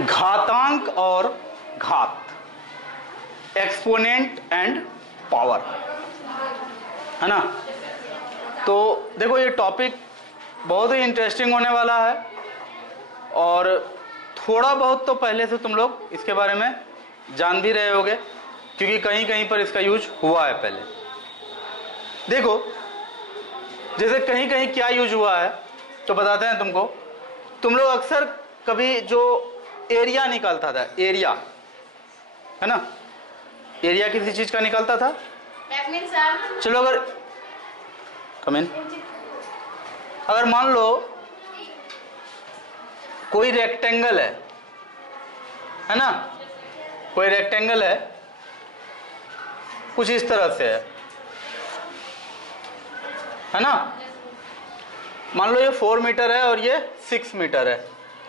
घातांक और घात, एक्सपोनेंट एंड पावर, है ना। तो देखो ये टॉपिक बहुत ही इंटरेस्टिंग होने वाला है और थोड़ा बहुत तो पहले से तुम लोग इसके बारे में जान भी रहे होगे क्योंकि कहीं कहीं पर इसका यूज हुआ है पहले। देखो जैसे कहीं कहीं क्या यूज हुआ है तो बताते हैं तुमको। तुम लोग अक्सर कभी जो एरिया निकालता था, एरिया है ना, एरिया किसी चीज का निकालता था। चलो अगर कमेंट, अगर मान लो कोई रेक्टेंगल है ना, कोई रेक्टेंगल है कुछ इस तरह से है ना, मान लो ये 4 मीटर है और ये 6 मीटर है,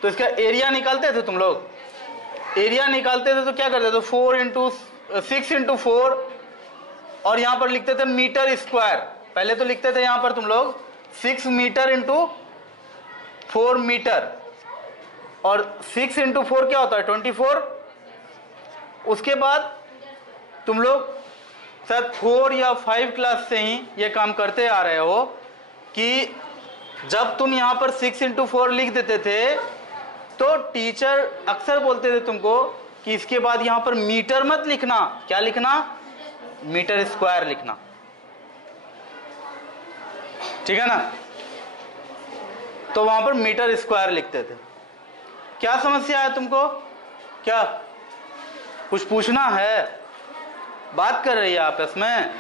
तो इसका एरिया निकालते थे तुम लोग। एरिया निकालते थे तो क्या करते थे, 6 इंटू 4 और यहां पर लिखते थे मीटर स्क्वायर। पहले तो लिखते थे यहां पर तुम लोग 6 मीटर इंटू 4 मीटर, और 6 इंटू 4 क्या होता है 24। उसके बाद तुम लोग शायद 4 या 5 क्लास से ही ये काम करते आ रहे हो कि जब तुम यहां पर 6 इंटू 4 लिख देते थे तो टीचर अक्सर बोलते थे तुमको कि इसके बाद यहां पर मीटर मत लिखना, क्या लिखना, मीटर स्क्वायर लिखना, ठीक है ना। तो वहां पर मीटर स्क्वायर लिखते थे। क्या समस्या है तुमको, क्या कुछ पूछना है, बात कर रही है आपस में।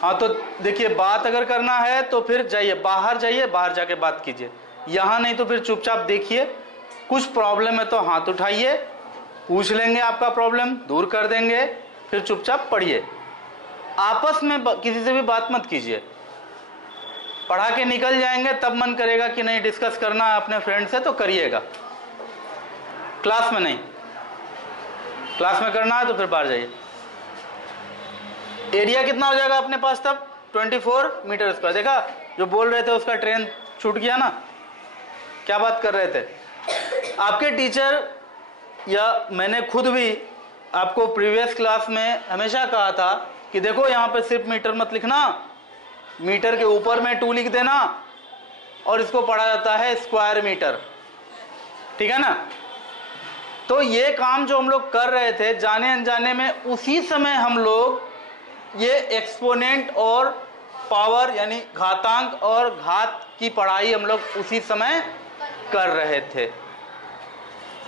हाँ तो देखिए बात अगर करना है तो फिर जाइए बाहर जाके बात कीजिए, यहाँ नहीं तो फिर चुपचाप देखिए। कुछ प्रॉब्लम है तो हाथ उठाइए, पूछ लेंगे, आपका प्रॉब्लम दूर कर देंगे, फिर चुपचाप पढ़िए। आपस में किसी से भी बात मत कीजिए, पढ़ा के निकल जाएंगे तब मन करेगा कि नहीं डिस्कस करना है अपने फ्रेंड से तो करिएगा, क्लास में नहीं। क्लास में करना है तो फिर बाहर जाइए। एरिया कितना हो जाएगा अपने पास तब 24 मीटर स्क्वायर। देखा जो बोल रहे थे उसका ट्रेन छूट गया ना, क्या बात कर रहे थे आपके टीचर, या मैंने खुद भी आपको प्रीवियस क्लास में हमेशा कहा था कि देखो यहाँ पे सिर्फ मीटर मत लिखना, मीटर के ऊपर में 2 लिख देना और इसको पढ़ा जाता है स्क्वायर मीटर, ठीक है ना। तो ये काम जो हम लोग कर रहे थे जाने अनजाने में, उसी समय हम लोग ये एक्सपोनेंट और पावर यानी घातांक और घात की पढ़ाई हम लोग उसी समय कर रहे थे,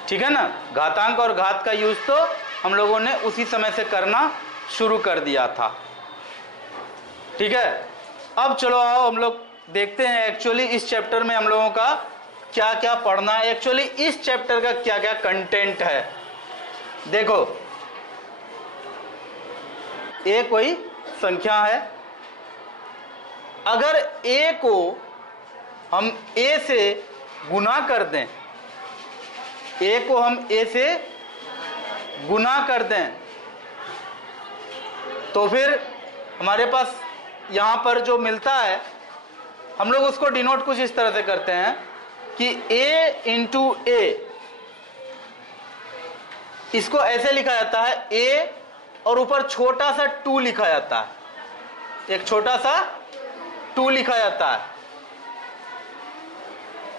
ठीक है ना। घातांक और घात का यूज तो हम लोगों ने उसी समय से करना शुरू कर दिया था, ठीक है। अब चलो आओ हम लोग देखते हैं एक्चुअली इस चैप्टर में हम लोगों का क्या क्या पढ़ना है, एक्चुअली इस चैप्टर का क्या क्या कंटेंट है। देखो ए कोई संख्या है, अगर ए को हम ए से गुना कर दें, ए को हम ए से गुना कर दें तो फिर हमारे पास यहां पर जो मिलता है हम लोग उसको डिनोट कुछ इस तरह से करते हैं कि a इंटू ए, इसको ऐसे लिखा जाता है a और ऊपर छोटा सा 2 लिखा जाता है, एक छोटा सा 2 लिखा जाता है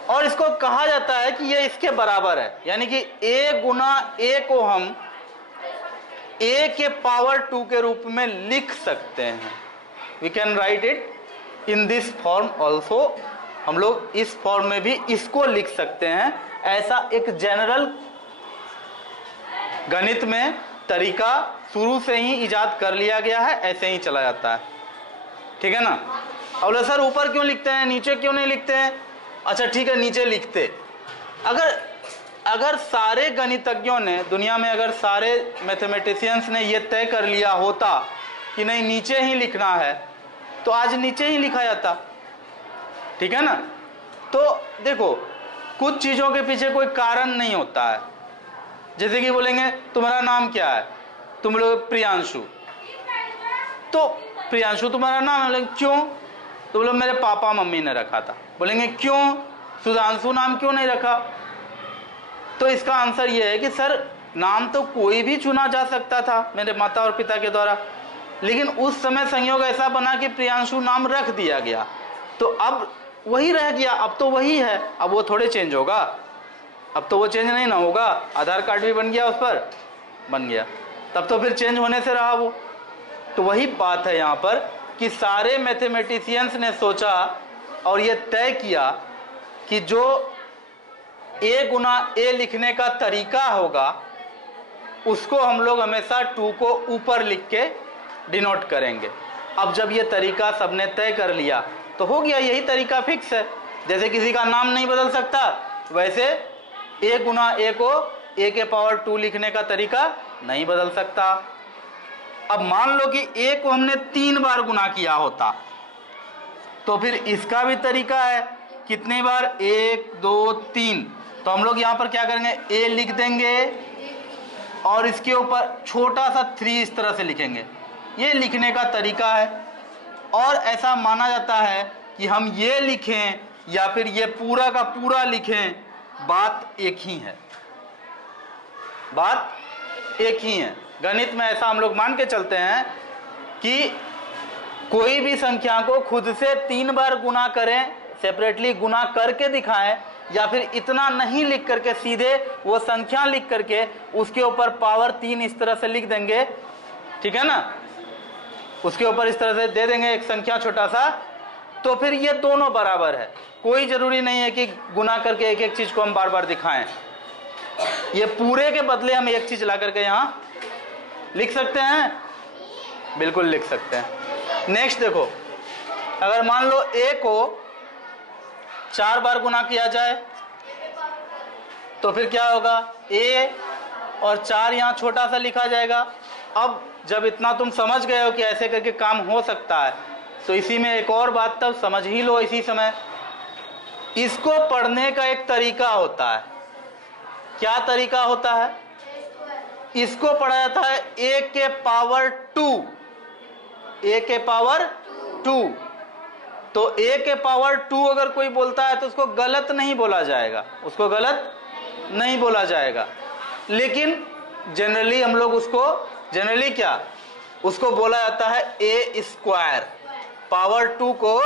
और इसको कहा जाता है कि ये इसके बराबर है, यानी कि a गुना a को हम a के पावर 2 के रूप में लिख सकते हैं। We can write it in this form also, हम लोग इस फॉर्म में भी इसको लिख सकते हैं। ऐसा एक जनरल गणित में तरीका शुरू से ही इजाद कर लिया गया है, ऐसे ही चला जाता है, ठीक है ना। अब सर ऊपर क्यों लिखते हैं, नीचे क्यों नहीं लिखते हैं? अच्छा ठीक है नीचे लिखते, अगर सारे गणितज्ञों ने दुनिया में, अगर सारे मैथमेटिशियंस ने यह तय कर लिया होता कि नहीं नीचे ही लिखना है तो आज नीचे ही लिखा जाता, ठीक है ना। तो देखो कुछ चीजों के पीछे कोई कारण नहीं होता है, जैसे कि बोलेंगे तुम्हारा नाम क्या है, तुम लोग प्रियांशु, तो प्रियांशु तुम्हारा नाम है, क्यों, तो बोलो मेरे पापा मम्मी ने रखा था। बोलेंगे क्यों सुधांशु नाम क्यों नहीं रखा, तो इसका आंसर ये है कि सर नाम तो कोई भी चुना जा सकता था मेरे माता और पिता के द्वारा, लेकिन उस समय संयोग ऐसा बना कि प्रियांशु नाम रख दिया गया, तो अब वही रह गया, अब तो वही है, अब वो थोड़े चेंज होगा, अब तो वो चेंज नहीं ना होगा। आधार कार्ड भी बन गया, उस पर बन गया, तब तो फिर चेंज होने से रहा वो। तो वही बात है यहाँ पर कि सारे मैथमेटिशियंस ने सोचा और ये तय किया कि जो a गुना a लिखने का तरीका होगा उसको हम लोग हमेशा 2 को ऊपर लिख के डिनोट करेंगे। अब जब ये तरीका सबने तय कर लिया तो हो गया, यही तरीका फिक्स है। जैसे किसी का नाम नहीं बदल सकता, वैसे a गुना a को a के पावर 2 लिखने का तरीका नहीं बदल सकता। अब मान लो कि a को हमने 3 बार गुना किया होता, तो फिर इसका भी तरीका है, कितनी बार, 1 2 3। तो हम लोग यहाँ पर क्या करेंगे, a लिख देंगे और इसके ऊपर छोटा सा 3 इस तरह से लिखेंगे, ये लिखने का तरीका है। और ऐसा माना जाता है कि हम ये लिखें या फिर ये पूरा का पूरा लिखें, बात एक ही है, बात एक ही है। गणित में ऐसा हम लोग मान के चलते हैं कि कोई भी संख्या को खुद से 3 बार गुना करें, सेपरेटली गुना करके दिखाएं, या फिर इतना नहीं लिख करके सीधे वो संख्या लिख करके उसके ऊपर पावर 3 इस तरह से लिख देंगे, ठीक है ना, उसके ऊपर इस तरह से दे देंगे एक संख्या छोटा सा, तो फिर ये दोनों बराबर है। कोई जरूरी नहीं है कि गुना करके एक एक चीज को हम बार बार दिखाएं, ये पूरे के बदले हम एक चीज ला करके यहां लिख सकते हैं, बिल्कुल लिख सकते हैं। नेक्स्ट देखो, अगर मान लो a को 4 बार गुना किया जाए तो फिर क्या होगा, a और 4 यहाँ छोटा सा लिखा जाएगा। अब जब इतना तुम समझ गए हो कि ऐसे करके काम हो सकता है, तो इसी में एक और बात तब समझ ही लो इसी समय, इसको पढ़ने का एक तरीका होता है। क्या तरीका होता है, इसको पढ़ा जाता है a के पावर 2, a के पावर 2। तो a के पावर 2 अगर कोई बोलता है तो उसको गलत नहीं बोला जाएगा, उसको गलत नहीं बोला जाएगा, लेकिन जनरली हम लोग उसको जनरली क्या उसको बोला जाता है a स्क्वायर। पावर 2 को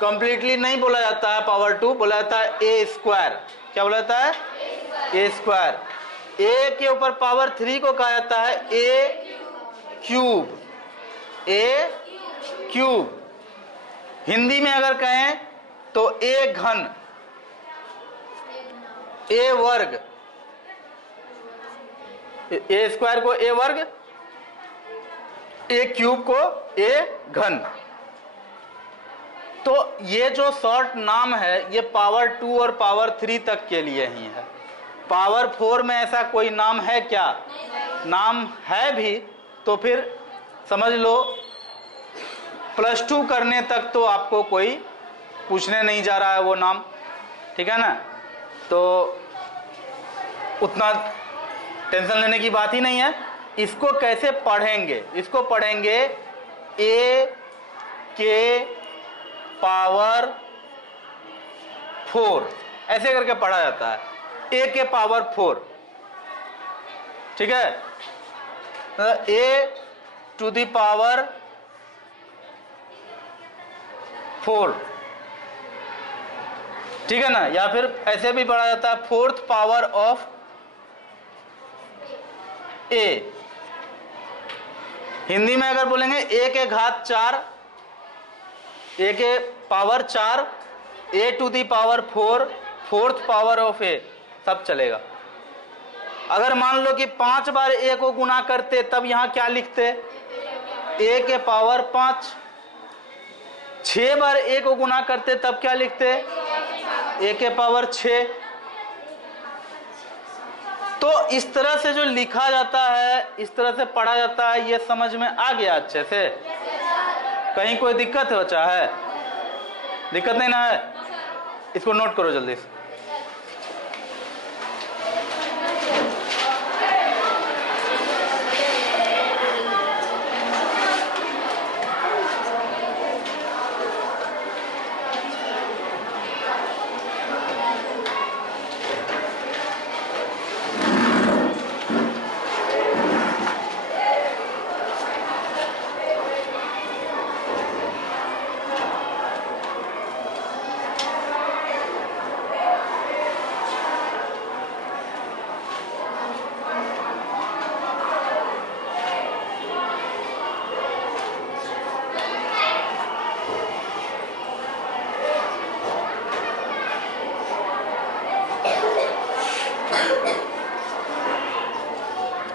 कंप्लीटली नहीं बोला जाता है पावर 2, बोला जाता है a स्क्वायर। क्या बोला जाता है, a स्क्वायर। a के ऊपर पावर 3 को कहा जाता है a cube, a cube. Hindi में अगर कहें तो a घन, a वर्ग, a स्क्वायर को a वर्ग, a क्यूब को a घन। तो ये जो शॉर्ट नाम है ये पावर 2 और पावर 3 तक के लिए ही है। पावर 4 में ऐसा कोई नाम है क्या, नाम है भी तो फिर समझ लो +2 करने तक तो आपको कोई पूछने नहीं जा रहा है वो नाम, ठीक है ना, तो उतना टेंशन लेने की बात ही नहीं है। इसको कैसे पढ़ेंगे, इसको पढ़ेंगे a के पावर 4, ऐसे करके पढ़ा जाता है, a के पावर 4, ठीक है, a टू द पावर 4, ठीक है ना, या फिर ऐसे भी पढ़ा जाता है 4th power of a। Hindi में अगर बोलेंगे a के घात 4, a के power 4, a to the power 4, 4th power of a, सब चलेगा। अगर मान लो कि 5 बार a को गुना करते तब यहां क्या लिखते, a के पावर 5। 6 बार a को गुना करते तब क्या लिखते, a के पावर 6। तो इस तरह से जो लिखा जाता है, इस तरह से पढ़ा जाता है, ये समझ में आ गया अच्छे से? कहीं कोई दिक्कत है बच्चा है, दिक्कत नहीं ना है? इसको नोट करो जल्दी से।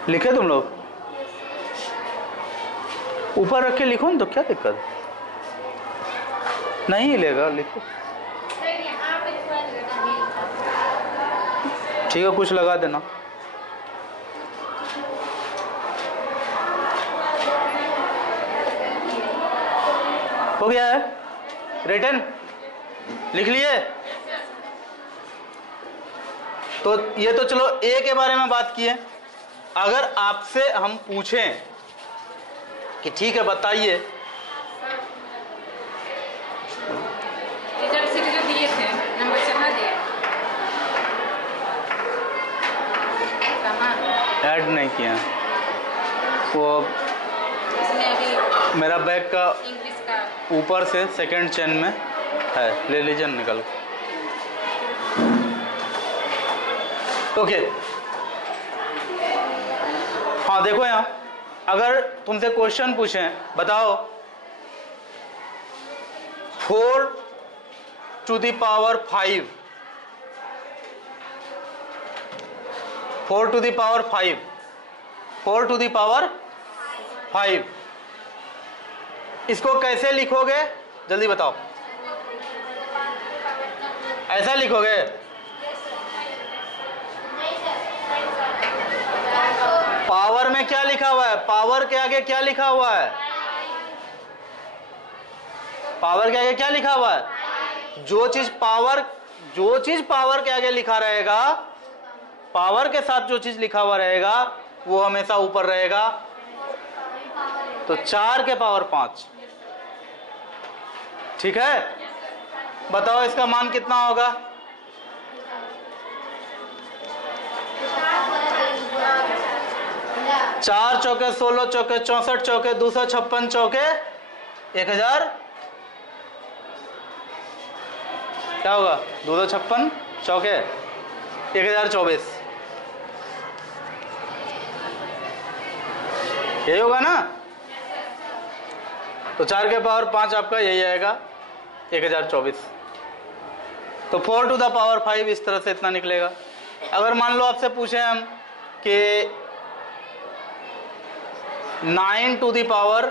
लिखे तुम लोग? ऊपर रख के लिखो ना, तो क्या दिक्कत है? नहीं हिलेगा, लिखो। ठीक है, कुछ लगा देना। हो गया है? रिटन लिख लिए? तो ये तो चलो ए के बारे में बात की है। अगर आपसे हम पूछें कि ठीक है बताइए, जो दिए थे नंबर चढ़ा दिए, ऐड नहीं किया वो। इसमें अभी मेरा बैग का इंग्लिश का ऊपर से सेकंड चेन में है, ले लीजिए निकल। ओके हाँ देखो यहाँ, अगर तुमसे क्वेश्चन पूछें बताओ 4 to the power 5, 4 to the power 5, 4 to the power 5, इसको कैसे लिखोगे जल्दी बताओ? ऐसा लिखोगे? पावर में क्या लिखा हुआ है? पावर के आगे क्या लिखा हुआ है? पावर के आगे क्या लिखा हुआ है? जो चीज पावर के आगे लिखा रहेगा, पावर के साथ जो चीज लिखा हुआ रहेगा वो हमेशा ऊपर रहेगा। तो 4 के पावर 5, ठीक है? बताओ इसका मान कितना होगा? चार चौके 16 चौके 64 चौके 256 चौके 1000, क्या होगा? 256 चौके 1024, यही होगा ना? तो 4 के पावर 5 आपका यही आएगा 1024। तो 4 to the power 5 इस तरह से इतना निकलेगा। अगर मान लो आपसे पूछे हम कि 9 to the power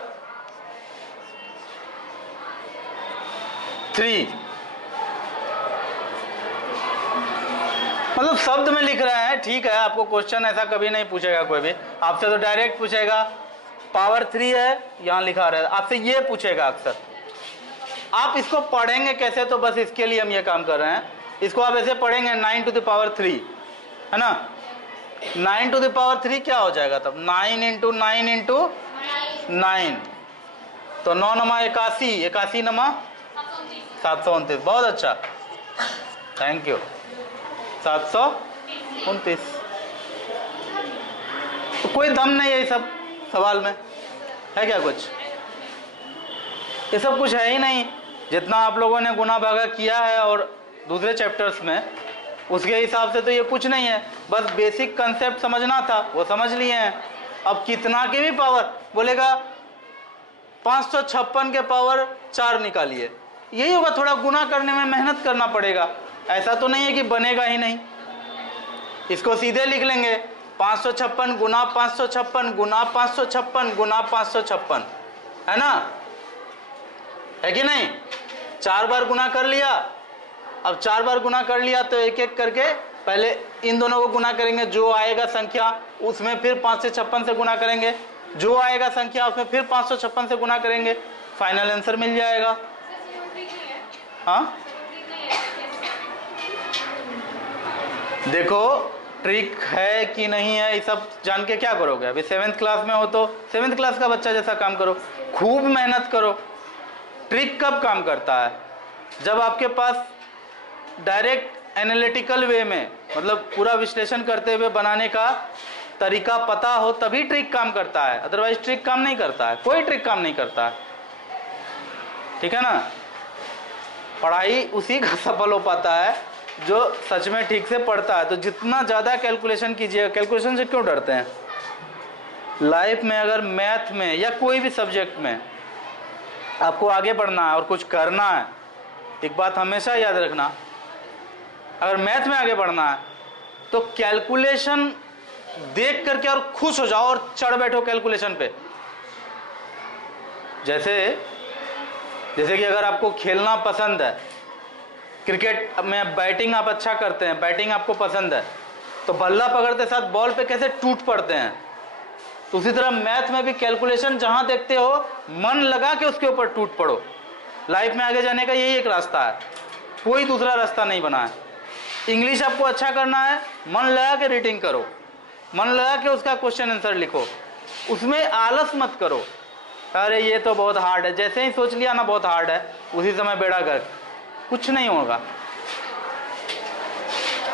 3, मतलब शब्द में लिख रहे हैं, ठीक है? आपको क्वेश्चन ऐसा कभी नहीं पूछेगा कोई भी आपसे, तो डायरेक्ट पूछेगा पावर 3 है, यहां लिखा रहा है, आपसे ये पूछेगा अक्सर। आप इसको पढ़ेंगे कैसे? तो बस इसके लिए हम ये काम कर रहे हैं। इसको आप ऐसे पढ़ेंगे 9 to the power 3, है ना? 9 to the power 3 क्या हो जाएगा तब? 9 into 9 into 9, तो 9 नमा 81, 81 नमा 729। बहुत अच्छा, थैंक यू। 729। तो कोई दम नहीं है ये सब सवाल में, है क्या कुछ? ये सब कुछ है ही नहीं। जितना आप लोगों ने गुना भागा किया है और दूसरे चैप्टर्स में, उसके हिसाब से तो ये कुछ नहीं है। बस बेसिक कंसेप्ट समझना था, वो समझ लिए हैं। अब कितना के भी पावर बोलेगा, 556 के पावर 4 निकालिए, यही होगा। थोड़ा गुना करने में मेहनत करना पड़ेगा, ऐसा तो नहीं है कि बनेगा ही नहीं। इसको सीधे लिख लेंगे 556 गुना 556 गुना 556 गुना 556, है ना? है कि नहीं? 4 बार गुना कर लिया। अब 4 बार गुना कर लिया तो एक एक करके पहले इन दोनों को गुना करेंगे, जो आएगा संख्या उसमें फिर 556 से गुना करेंगे, जो आएगा संख्या उसमें फिर 556 से गुना करेंगे, फाइनल आंसर मिल जाएगा। हाँ देखो ट्रिक है कि नहीं है, ये सब जान के क्या करोगे? अभी 7th क्लास में हो तो 7th क्लास का बच्चा जैसा काम करो, खूब मेहनत करो। ट्रिक कब काम करता है? जब आपके पास डायरेक्ट एनालिटिकल वे में, मतलब पूरा विश्लेषण करते हुए बनाने का तरीका पता हो, तभी ट्रिक काम करता है। अदरवाइज ट्रिक काम नहीं करता है, कोई ट्रिक काम नहीं करता है, ठीक है ना? पढ़ाई उसी का सफल हो पाता है जो सच में ठीक से पढ़ता है। तो जितना ज़्यादा कैलकुलेशन कीजिएगा, कैलकुलेशन से क्यों डरते हैं? लाइफ में अगर मैथ में या कोई भी सब्जेक्ट में आपको आगे बढ़ना है और कुछ करना है, एक बात हमेशा याद रखना, अगर मैथ में आगे बढ़ना है तो कैलकुलेशन देख करके और खुश हो जाओ और चढ़ बैठो कैलकुलेशन पे। जैसे कि अगर आपको खेलना पसंद है, क्रिकेट में बैटिंग आप अच्छा करते हैं, बैटिंग आपको पसंद है, तो बल्ला पकड़ते साथ बॉल पे कैसे टूट पड़ते हैं, तो उसी तरह मैथ में भी कैलकुलेशन जहां देखते हो मन लगा के उसके ऊपर टूट पड़ो। लाइफ में आगे जाने का यही एक रास्ता है, कोई दूसरा रास्ता नहीं बना है। इंग्लिश आपको अच्छा करना है, मन लगा के रीडिंग करो, मन लगा के उसका क्वेश्चन आंसर लिखो, उसमें आलस मत करो, अरे ये तो बहुत हार्ड है, जैसे ही सोच लिया ना बहुत हार्ड है, उसी समय बेड़ा गर्क, कुछ नहीं होगा।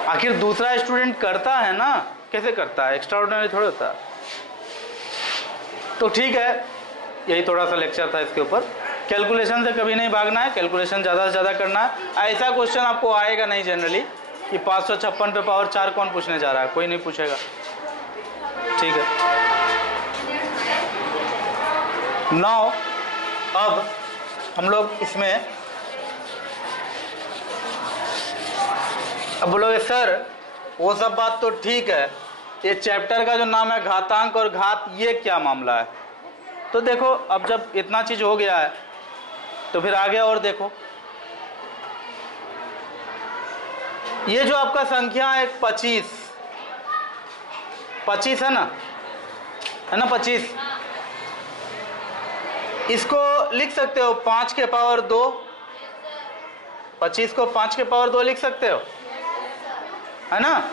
आखिर दूसरा स्टूडेंट करता है ना, कैसे करता है, एक्स्ट्रा ऑर्डिनरी थोड़ा होता है। तो ठीक है, यही थोड़ा सा लेक्चर था इसके ऊपर। कैलकुलेशन से कभी नहीं भागना है, कैलकुलेशन ज़्यादा से ज़्यादा करना है। ऐसा क्वेश्चन आपको आएगा नहीं जनरली कि 556 पे पावर 4 कौन पूछने जा रहा है, कोई नहीं पूछेगा, ठीक है। नाउ अब हम लोग इसमें अब बोलोगे सर वो सब बात तो ठीक है, ये चैप्टर का जो नाम है घातांक और घात, ये क्या मामला है। तो देखो अब जब इतना चीज हो गया है तो फिर आगे और देखो, ये जो आपका संख्या है 25 है ना, 25, इसको लिख सकते हो 5 के पावर 2, 25 को 5 के पावर 2 लिख सकते हो, है ना,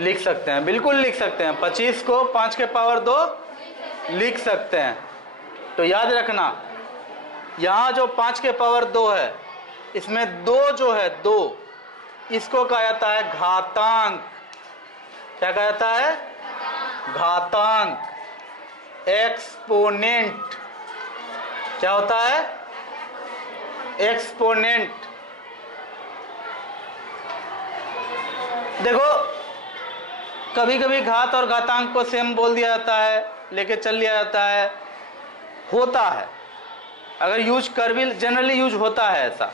लिख सकते हैं, बिल्कुल लिख सकते हैं, 25 को 5 के पावर 2 लिख सकते हैं। तो याद रखना यहाँ जो 5 के पावर 2 है, इसमें 2 जो है 2, इसको कहा जाता है घातांक। क्या कहा जाता है, घातांक, एक्सपोनेंट। क्या होता है, एक्सपोनेंट। देखो कभी कभी घात और घातांक को सेम बोल दिया जाता है, लेके चल लिया जाता है, होता है, अगर यूज कर भी जनरली यूज होता है, ऐसा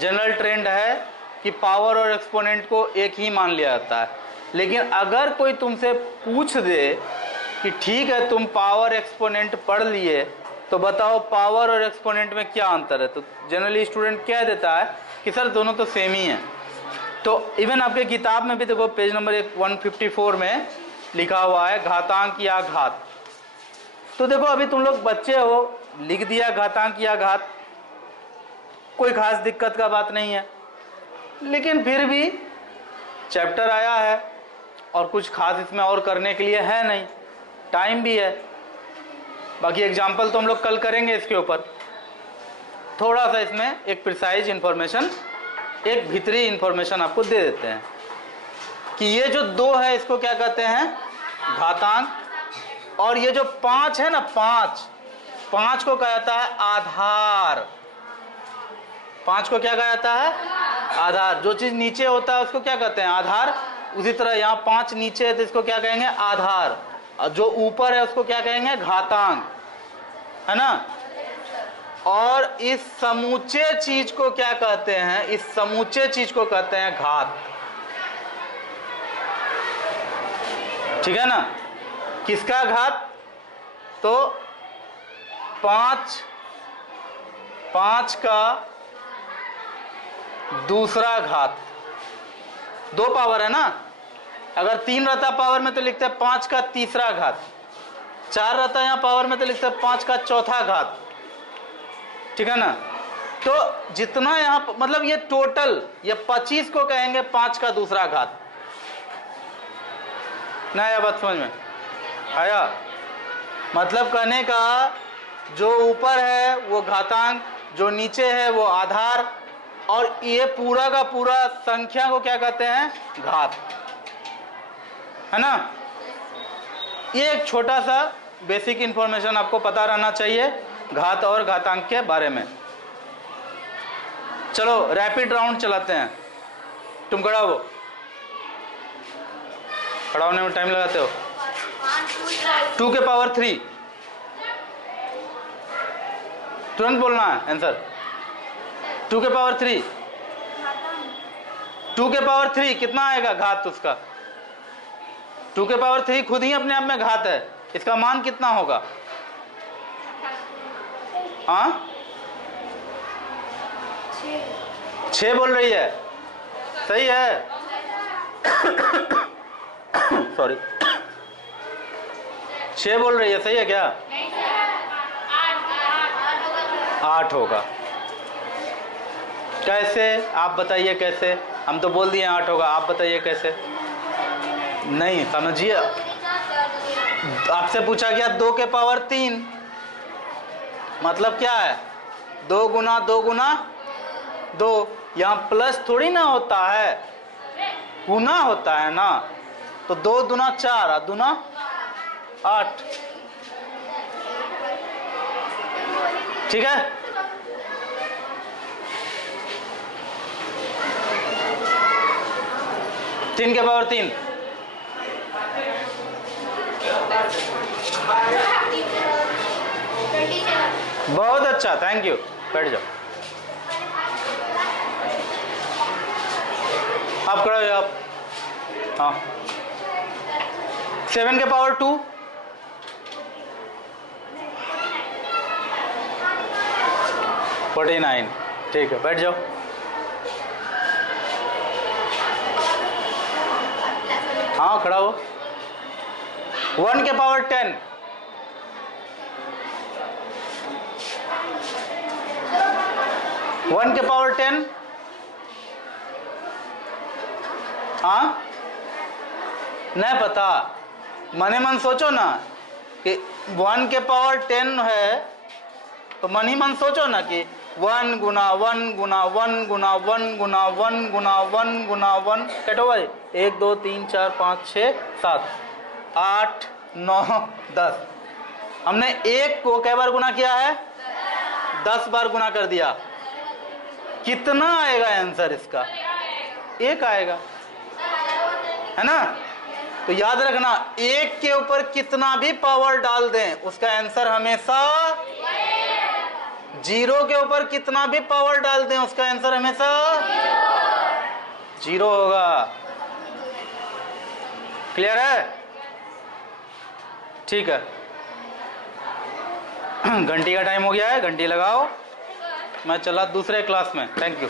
जनरल ट्रेंड है कि पावर और एक्सपोनेंट को एक ही मान लिया जाता है। लेकिन अगर कोई तुमसे पूछ दे कि ठीक है तुम पावर एक्सपोनेंट पढ़ लिए, तो बताओ पावर और एक्सपोनेंट में क्या अंतर है, तो जनरली स्टूडेंट कह देता है कि सर दोनों तो सेम ही है। तो इवन आपके किताब में भी देखो पेज नंबर 154 में लिखा हुआ है घातांक या घात। तो देखो अभी तुम लोग बच्चे हो, लिख दिया घातांक या घात, कोई खास दिक्कत का बात नहीं है, लेकिन फिर भी चैप्टर आया है और कुछ खास इसमें और करने के लिए है नहीं, टाइम भी है। बाकी एग्जाम्पल तो हम लोग कल करेंगे इसके ऊपर। थोड़ा सा इसमें एक प्रिसाइज इंफॉर्मेशन, एक भीतरी इंफॉर्मेशन आपको दे देते हैं कि ये जो 2 है इसको क्या कहते हैं, घातांक, और ये जो 5 है ना, 5 को कहा जाता है आधार। 5 को क्या कहा जाता है, आधार। जो चीज नीचे होता है उसको क्या कहते हैं, आधार। उसी तरह यहाँ 5 नीचे है तो इसको क्या कहेंगे, आधार, और जो ऊपर है उसको क्या कहेंगे, घातांक, है ना। और इस समूचे चीज को क्या कहते हैं, इस समूचे चीज को कहते हैं घात, ठीक है ना। किसका घात, तो 5 का दूसरा घात, 2 पावर है ना, अगर 3 रहता पावर में तो लिखते हैं 5 का तीसरा घात, 4 रहता यहाँ पावर में तो लिखते हैं 5 का चौथा घात, ठीक है ना। तो जितना यहाँ मतलब ये टोटल, ये 25 को कहेंगे 5 का दूसरा घात। नया बात समझ में आया, मतलब कहने का जो ऊपर है वो घातांक, जो नीचे है वो आधार, और ये पूरा का पूरा संख्या को क्या कहते हैं, घात, है ना। ये एक छोटा सा बेसिक इंफॉर्मेशन आपको पता रहना चाहिए घात और घातांक के बारे में। चलो रैपिड राउंड चलाते हैं। तुम खड़ा हो, खड़ा होने में टाइम लगाते हो। 2 के पावर 3, तुरंत बोलना है आंसर। 2 के पावर 3 2 के पावर 3 कितना आएगा घात उसका? 2 के पावर 3 खुद ही अपने आप में घात है, इसका मान कितना होगा? हाँ 6 बोल रही है, सही है। सॉरी 6 बोल रही है, सही है क्या? 8 होगा। कैसे आप बताइए कैसे? हम तो बोल दिए 8 होगा, आप बताइए कैसे? नहीं समझिए, आपसे पूछा गया 2 के पावर 3 मतलब क्या है? 2 गुना 2 गुना 2। यहाँ प्लस थोड़ी ना होता है, गुना होता है ना। तो 2 दुना 4 और दुना 8। ठीक है, तीन के पावर 3। बहुत अच्छा, थैंक यू। बैठ जाओ, आप खड़े हो आप। हाँ 7 के पावर 2। 49। ठीक है, बैठ जाओ। हाँ खड़ा हो। 1 के पावर 10। 1 के पावर 10। हाँ नहीं पता, मने मन सोचो ना कि 1 के पावर 10 है, तो मन ही मन सोचो ना कि 1 गुना 1 गुना 1 गुना 1 गुना 1 गुना 1 गुना 1 कटो भाई। 1 2 3 4 5 6 7 8 9 10। हमने 1 को कै बार गुना किया है? 10 बार गुना कर दिया। कितना आएगा आंसर इसका? 1 आएगा, है ना। तो याद रखना, 1 के ऊपर कितना भी पावर डाल दें उसका आंसर हमेशा 0 के ऊपर कितना भी पावर डाल दें उसका आंसर हमेशा 0 होगा। क्लियर है? ठीक है, घंटी का टाइम हो गया है, घंटी लगाओ। मैं चला दूसरे क्लास में। Thank you.